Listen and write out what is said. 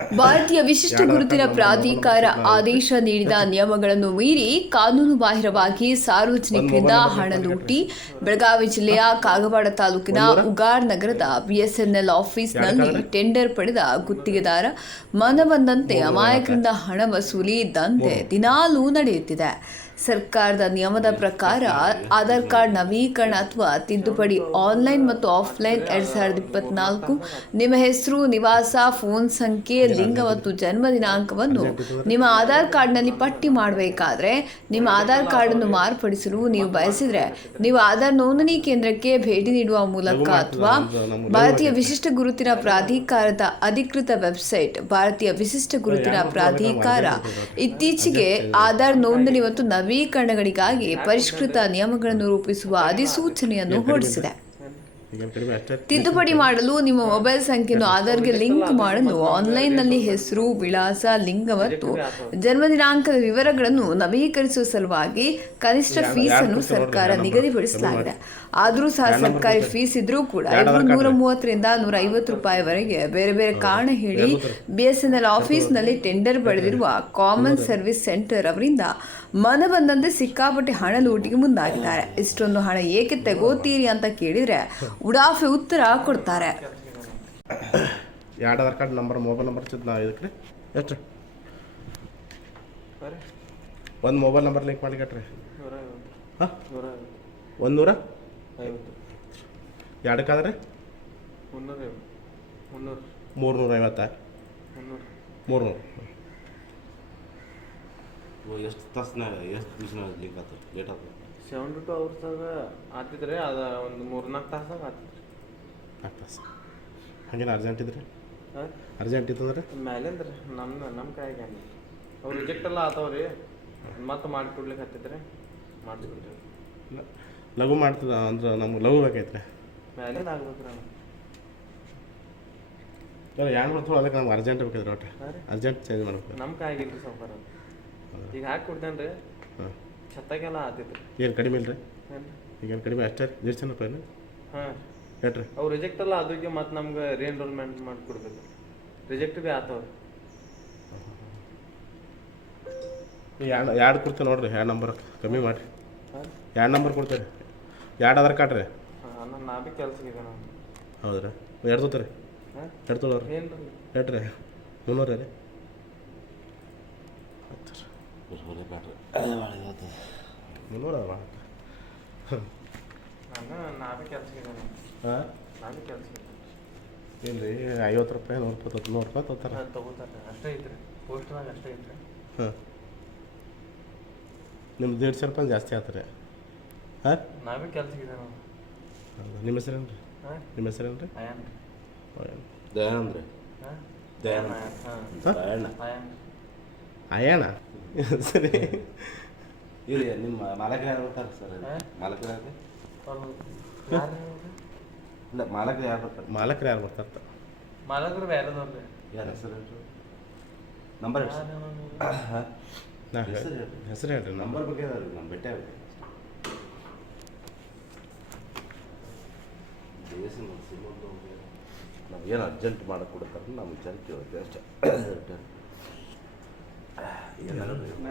ಭಾರತೀಯ ವಿಶಿಷ್ಟ ಗುರುತಿನ ಪ್ರಾಧಿಕಾರ ಆದೇಶ ನೀಡಿದ ನಿಯಮಗಳನ್ನು ಮೀರಿ ಕಾನೂನು ಬಾಹಿರವಾಗಿ ಸಾರ್ವಜನಿಕರಿಂದ ಹಣ ಲೂಟಿ ಬೆಳಗಾವಿ ಜಿಲ್ಲೆಯ ಕಾಗವಾಡ ತಾಲೂಕಿನ ಉಗಾರ್ ನಗರದ ಬಿಎಸ್ಎನ್ಎಲ್ ಆಫೀಸ್ನಲ್ಲಿ ಟೆಂಡರ್ ಪಡೆದ ಗುತ್ತಿಗೆದಾರ ಮನಬಂದಂತೆ ಅಮಾಯಕರಿಂದ ಹಣ ವಸೂಲಿ ದಂಧೆ ದಿನಾಲೂ ನಡೆಯುತ್ತಿದೆ. ಸರ್ಕಾರದ ನಿಯಮದ ಪ್ರಕಾರ ಆಧಾರ್ ಕಾರ್ಡ್ ನವೀಕರಣ ಅಥವಾ ತಿದ್ದುಪಡಿ ಆನ್ಲೈನ್ ಮತ್ತು ಆಫ್ಲೈನ್ ಎರಡ್ ಸಾವಿರದ ಇಪ್ಪತ್ನಾಲ್ಕು ನಿಮ್ಮ ಹೆಸರು ನಿವಾಸ ಫೋನ್ ಸಂಖ್ಯೆ ಲಿಂಗ ಮತ್ತು ಜನ್ಮ ದಿನಾಂಕವನ್ನು ನಿಮ್ಮ ಆಧಾರ್ ಕಾರ್ಡ್ನಲ್ಲಿ ಪಟ್ಟಿ ಮಾಡಬೇಕಾದ್ರೆ ನಿಮ್ಮ ಆಧಾರ್ ಕಾರ್ಡನ್ನು ಮಾರ್ಪಡಿಸಲು ನೀವು ಬಯಸಿದರೆ ನೀವು ಆಧಾರ್ ನೋಂದಣಿ ಕೇಂದ್ರಕ್ಕೆ ಭೇಟಿ ನೀಡುವ ಮೂಲಕ ಅಥವಾ ಭಾರತೀಯ ವಿಶಿಷ್ಟ ಗುರುತಿನ ಪ್ರಾಧಿಕಾರದ ಅಧಿಕೃತ ವೆಬ್ಸೈಟ್ ಭಾರತೀಯ ವಿಶಿಷ್ಟ ಗುರುತಿನ ಪ್ರಾಧಿಕಾರ ಇತ್ತೀಚೆಗೆ ಆಧಾರ್ ನೋಂದಣಿ ಮತ್ತು ನವೀಕರಣಗಳಿಗಾಗಿ ಪರಿಷ್ಕೃತ ನಿಯಮಗಳನ್ನು ರೂಪಿಸುವ ಅಧಿಸೂಚನೆಯನ್ನು ಹೊರಡಿಸಿದೆ. ತಿದ್ದುಪಡಿ ಮಾಡಲು ನಿಮ್ಮ ಮೊಬೈಲ್ ಸಂಖ್ಯೆಯನ್ನು ಆಧಾರ್ಗೆ ಲಿಂಕ್ ಮಾಡಲು ಆನ್ಲೈನ್ನಲ್ಲಿ ಹೆಸರು ವಿಳಾಸ ಲಿಂಗ ಮತ್ತು ಜನ್ಮ ದಿನಾಂಕದ ವಿವರಗಳನ್ನು ನವೀಕರಿಸುವ ಸಲುವಾಗಿ ಕನಿಷ್ಠ ಫೀಸ್ ಅನ್ನು ಸರ್ಕಾರ ನಿಗದಿಪಡಿಸಲಾಗಿದೆ. ಆದರೂ ಸಹ ಸರ್ಕಾರಿ ಫೀಸ್ ಇದ್ರೂ ಕೂಡ ನೂರ ಮೂವತ್ತರಿಂದ ನೂರ ಐವತ್ತು ರೂಪಾಯಿವರೆಗೆ ಬೇರೆ ಬೇರೆ ಕಾರಣ ಹೇಳಿ ಬಿಎಸ್ಎನ್ಎಲ್ ಆಫೀಸ್ನಲ್ಲಿ ಟೆಂಡರ್ ಪಡೆದಿರುವ ಕಾಮನ್ ಸರ್ವಿಸ್ ಸೆಂಟರ್ ಅವರಿಂದ ಮನ ಬಂದಂತೆ ಸಿಕ್ಕಾಪಟ್ಟೆ ಹಣ ಲೂಟಿಗೆ ಮುಂದಾಗಿದ್ದಾರೆ. ಇಷ್ಟೊಂದು ಹಣ ಏಕೆ ತೆಗೋತೀರಿ ಅಂತ ಕೇಳಿದ್ರೆ ಉಡಾಫೆ ಉತ್ತರ ಕೊಡ್ತಾರೆ. ಎರಡು Aadhaar card number mobile number ಚಿತ್ ನಾ ಇದಕ್ಕೆ ಎಷ್ಟು ಒಂದು ಮೊಬೈಲ್ ನಂಬರ್ ಲಿಂಕ್ ಮಾಡಿ ಕಟ್ರಿ. ಹಾಂ? ಒಂದು ನೂರ ಎರಡಕ್ಕಾದ್ರೆ? ಮುನ್ನೂರ ಮುನ್ನೂರು ಮೂರ್ನೂರ ಐವತ್ತಾ? ಮುನ್ನೂರು ಮೂರ್ನೂರು ಎಷ್ಟು ತಾಸ್ನಾಗ ಎಷ್ಟು ದಿವಸ ಲಿಂಕ್ ಆತು? ಲೇಟ್ ಆತು? ಸೆವೆನ್ ಟು ಟು ಅವರ್ಸಾಗ ಆತಿದ್ರಿ ಅದ ಒಂದು ಮೂರ್ನಾಲ್ಕು ತಾಸಾಗ ಆತಿದ್ರಿ ನಾಲ್ಕು ತಾಸು. ಹಂಗೇನು ಅರ್ಜೆಂಟ್ ಇದ್ರಿ? ಹಾಂ? ಅರ್ಜೆಂಟ್ ಇತ್ತಂದ್ರೆ? ಮ್ಯಾಲಿಂದ್ರಿ ನಮ್ಮ ನಮ್ಮ ಕೈಗೆ ಅವ್ರು ರಿಜೆಕ್ಟ್ ಎಲ್ಲ ಆತವ್ರಿ. ಮತ್ತೆ ಮಾಡಿಕೊಡ್ಲಿಕ್ಕೆ ಹತ್ತಿದ್ರಿ ಮಾಡಿಸ್ಬಿಟ್ರಿ ಲಘು ಮಾಡ್ತದ ಅಂದ್ರೆ ನಮ್ಗೆ ಲಘು ಬೇಕೈತ್ರಿ ಮ್ಯಾಲಿಂದ ಆಗ್ಬೇಕ್ರಿ ಅವ್ನು ಅಲ್ಲ ಏನು ಮಾಡ್ತೀವಿ ಅದಕ್ಕೆ ನಮ್ಗೆ ಅರ್ಜೆಂಟ್ ಬೇಕಿದ್ರೆ ಒಟ್ಟು. ಅರ್ಜೆಂಟ್ ಚೇಂಜ್ ಮಾಡ್ಬೇಕು. ನಮ್ಮ ಕೈಗಿಲ್ರಿ ಸ್ವಲ್ಪ ಈಗ ಹಾಕಿ ಕೊಡ್ತೇನೆ ರೀ ಹಾಂ. ಛತ್ತಾಗೆಲ್ಲ ಆದಿತ್ತು ಏನು ಕಡಿಮೆ ಇಲ್ಲ ರೀ ಈಗೇನು ಕಡಿಮೆ ಅಷ್ಟೇ? ರೀ ಎಷ್ಟು ರೂಪಾಯಿನ ಹಾಂ. ಹೇಳ್ರಿ. ಅವ್ರು ರಿಜೆಕ್ಟ್ ಎಲ್ಲ ಅದಕ್ಕೆ ಮತ್ತೆ ನಮ್ಗೆ ರೀಎನ್ರೋಲ್ಮೆಂಟ್ ಮಾಡಿಕೊಡ್ಬೇಕು. ರಿಜೆಕ್ಟ್ ಭೀ ಆತವ್ರಿ ಎರಡು ಎರಡು ಕೊಡ್ತೇವೆ ನೋಡ್ರಿ ಎರಡು ನಂಬರ್ ಕಮ್ಮಿ ಮಾಡಿರಿ. ಹಾಂ? ಎರಡು ನಂಬರ್ ಕೊಡ್ತೇವೆ ಎರಡು ಆಧಾರ್ ಕಾರ್ಡ್ ರೀ? ಹಾಂ ನಾ ಭೀ ಇದೆ ನಾವು ಹೌದ್ರಿ. ಎರಡು ತೊಗೊತೀರಿ ಎರಡು ತೊಗೊಳ್ರಿ. ಏನು ರೀ ಎಷ್ಟು ರೀ ರೀ ಮುನ್ನೂರ ಇಲ್ಲ ರೀ ಐವತ್ತು ರೂಪಾಯಿ ನೂರು ರೂಪಾಯಿ ತೊಗೊತ ನೂರು ರೂಪಾಯಿ ತೊಗೊತಾರೆ ಅಷ್ಟೇ ಐತ್ರಿ ಪೋಸ್ಟ್ನಾಗ ಅಷ್ಟೇ ಐತ್ರಿ ಹಾಂ ನಿಮ್ಮ ದೇಡ್ ಸಾವಿರ ರೂಪಾಯಿ ಜಾಸ್ತಿ ಆತ್ರಿ ರೀ ಹಾಂ ನಾವೇ ಕೆಲ್ಸಕ್ಕೆ ನಾವು ಹೌದಾ ನಿಮ್ಮ ಹೆಸರೇನು ರೀ ಹಾಂ ನಿಮ್ಮ ಹೆಸರೇನು ರೀ ದಯಾನಂದ್ರೆ ಹಾಂ ದಯಾನಂದ ಅಯ್ಯಣ ಸರಿ. ಇಲ್ಲಿ ನಿಮ್ಮ ಮಾಲಕರು ಯಾರು ಬರ್ತಾರೆ ಸರ್? ಮಾಲಕರು ಯಾರು? ಇಲ್ಲ ಮಾಲಕರು ಯಾರು ಬರ್ತಾರೆ? ಮಾಲಕರು ಯಾರು ಬರ್ತಾರೆ? ಮಾಲಕರು ಬೇರೆದವ್ರು ರೀ ಯಾರು ಹೆಸರು ಹೇಳ್ರಿ? ನಂಬರ್ ಹೆಸರು ಹೇಳ್ರಿ. ಹೆಸರು ಹೇಳ್ರಿ ನಂಬರ್ ಬಗ್ಗೆ ನಮ್ಮ ಬೆಟ್ಟ ನಾವು ಏನು ಅರ್ಜೆಂಟ್ ಮಾಡಕ್ಕೆ ಕೊಡ್ತಾರೆ ನಮ್ಮ ಜನ ಕೇಳುತ್ತೆ ಅಷ್ಟೇ. 哎一点都不凉